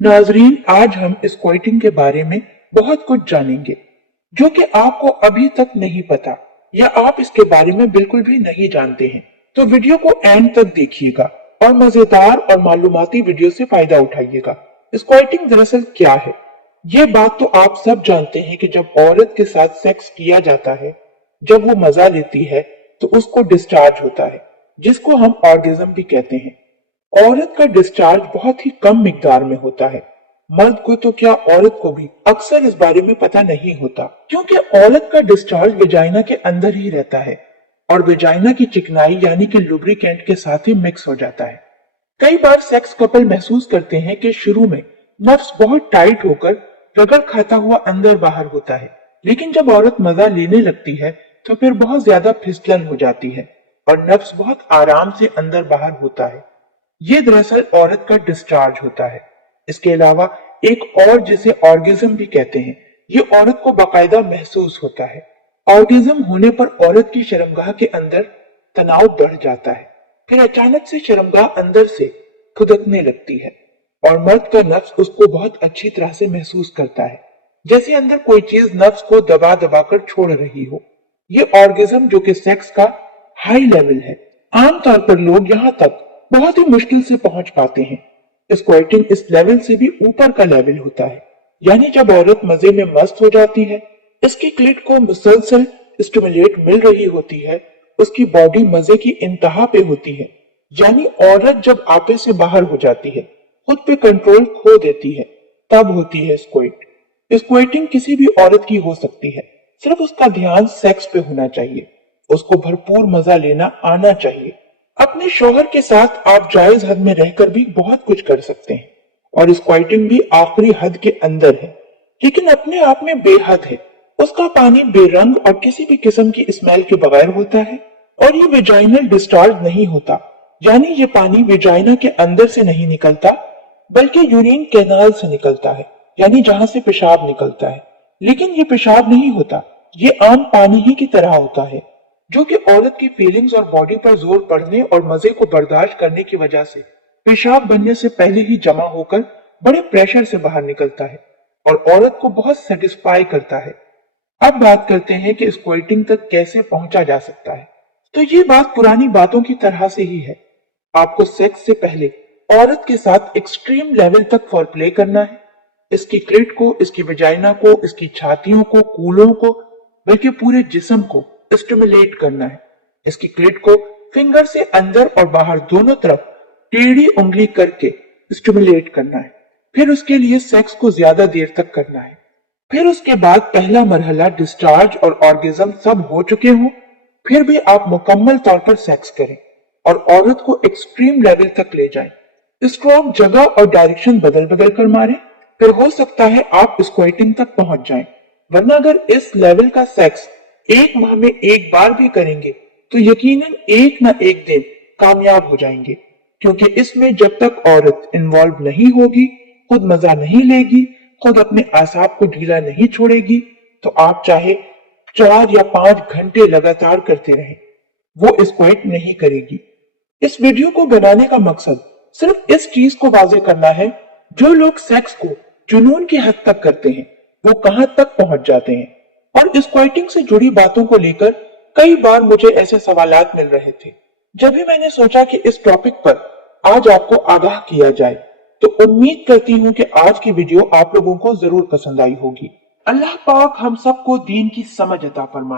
नाजरीन, आज हम स्क्वैटिंग के बारे में बहुत कुछ जानेंगे जो कि आपको अभी तक नहीं पता या आप इसके बारे में बिल्कुल भी नहीं जानते हैं। तो वीडियो को एंड तक देखिएगा और मजेदार और मालूमाती वीडियो से फायदा उठाइएगा। स्क्वैटिंग दरअसल क्या है? ये बात तो आप सब जानते हैं कि जब औरत के साथ सेक्स किया जाता है, जब वो मजा लेती है तो उसको डिस्चार्ज होता है, जिसको हम ऑर्गेज्म भी कहते हैं। औरत का डिस्चार्ज बहुत ही कम मिकदार में होता है। मर्द को तो क्या, औरत को भी अक्सर इस बारे में पता नहीं होता, क्योंकि औरत का डिस्चार्ज वेजाइना के अंदर ही रहता है और वेजाइना की चिकनाई यानी कि लुब्रिकेंट के साथ ही मिक्स हो जाता है। कई बार सेक्स कपल महसूस करते हैं कि शुरू में नफ्स बहुत टाइट होकर रगड़ खाता हुआ अंदर बाहर होता है, लेकिन जब औरत मजा लेने लगती है तो फिर बहुत ज्यादा फिसलन हो जाती है और नफ्स बहुत आराम से अंदर बाहर होता है। ये दरअसल औरत का डिस्चार्ज होता है। इसके अलावा एक और जिसे ऑर्गेज्म भी कहते हैं, ये औरत को बाकायदा महसूस होता है। ऑर्गेज्म होने पर औरत की शर्मगाह के अंदर तनाव बढ़ जाता है, फिर अचानक से शर्मगाह अंदर से खुदकने लगती है और मर्द का नफ्स उसको बहुत अच्छी तरह से महसूस करता है, जैसे अंदर कोई चीज नफ्स को दबा दबा कर छोड़ रही हो। ये ऑर्गेज्म जो कि सेक्स का हाई लेवल है। आमतौर पर लोग यहाँ तक बहुत ही मुश्किल से पहुंच पाते हैं। स्क्वैटिंग इस लेवल से भी ऊपर का लेवल होता है, यानी जब औरत मजे में मस्त हो जाती है, इसकी क्लिट को मुसलसल स्टिमुलेट मिल रही होती है, उसकी बॉडी मजे की इंतहा पे होती है, यानी औरत जब आपे से बाहर हो जाती है, खुद पे कंट्रोल खो देती है, तब होती है स्क्वैट। स्क्वैटिंग किसी भी औरत की हो सकती है, सिर्फ उसका ध्यान सेक्स पे होना चाहिए, उसको भरपूर मजा लेना आना चाहिए। अपने शौहर के साथ आप जायज हद में रहकर भी बहुत कुछ कर सकते हैं और स्क्वैटिंग भी आखिरी हद के अंदर है, लेकिन अपने आप में बेहद है। उसका पानी बेरंग और किसी भी किस्म की स्मेल के बगैर होता है और ये वेजाइनल डिस्चार्ज नहीं होता, यानी ये पानी वेजाइना के अंदर से नहीं निकलता बल्कि यूरिन कैनाल से निकलता है, यानी जहां से पेशाब निकलता है। लेकिन ये पेशाब नहीं होता, ये आम पानी ही की तरह होता है, जो कि औरत की फीलिंग्स और बॉडी पर जोर पड़ने और मजे को बर्दाश्त करने की वजह से पेशाब बनने से पहले ही जमा होकर बड़े प्रेशर से बाहर निकलता है और औरत को बहुत सेटिस्फाई करता है। अब बात करते हैं कि स्क्वैटिंग तक कैसे पहुंचा जा सकता है। तो ये बात पुरानी बातों की तरह से ही है। आपको सेक्स से पहले औरत के साथ एक्सट्रीम लेवल तक फोरप्ले करना है। इसकी क्लिट को, इसकी वेजाइना को, इसकी छातियों को, कूलों को, बल्कि पूरे जिस्म को स्टिमुलेट करना है। इसकी क्लिट को फिंगर से अंदर और बाहर दोनों तरफ टेढ़ी उंगली करके स्टिमुलेट करना है। फिर उसके लिए सेक्स को ज्यादा देर तक करना है। फिर उसके बाद पहला मरहला डिस्चार्ज और ऑर्गेज्म सब हो चुके हों, फिर भी आप मुकम्मल तौर पर सेक्स करें और औरत को एक्सट्रीम लेवल तक ले जाएं। स्ट्रोक जगह और डायरेक्शन बदल बदल कर मारें, फिर हो सकता है आप स्क्वैटिंग तक पहुंच जाएं। वरना अगर इस लेवल का सेक्स एक माह में एक बार भी करेंगे तो यकीनन एक न एक दिन कामयाब हो जाएंगे, क्योंकि इसमें जब तक औरत इन्वॉल्व नहीं होगी, खुद मजा नहीं लेगी, खुद अपने आसाब को ढीला नहीं छोड़ेगी, तो आप चाहे 4 या 5 घंटे लगातार करते रहें, वो स्क्वैट नहीं करेगी। इस वीडियो को बनाने का मकसद सिर्फ इस चीज को वाजे करना है, जो लोग सेक्स को जुनून की हद तक करते हैं वो कहां तक पहुंच जाते हैं। और स्क्वैटिंग से जुड़ी बातों को लेकर कई बार मुझे ऐसे सवालात मिल रहे थे। जब भी मैंने सोचा कि इस टॉपिक पर आज आपको आगाह किया जाए, तो उम्मीद करती हूँ कि आज की वीडियो आप लोगों को जरूर पसंद आई होगी। अल्लाह पाक हम सबको दीन की समझ अता फरमाए।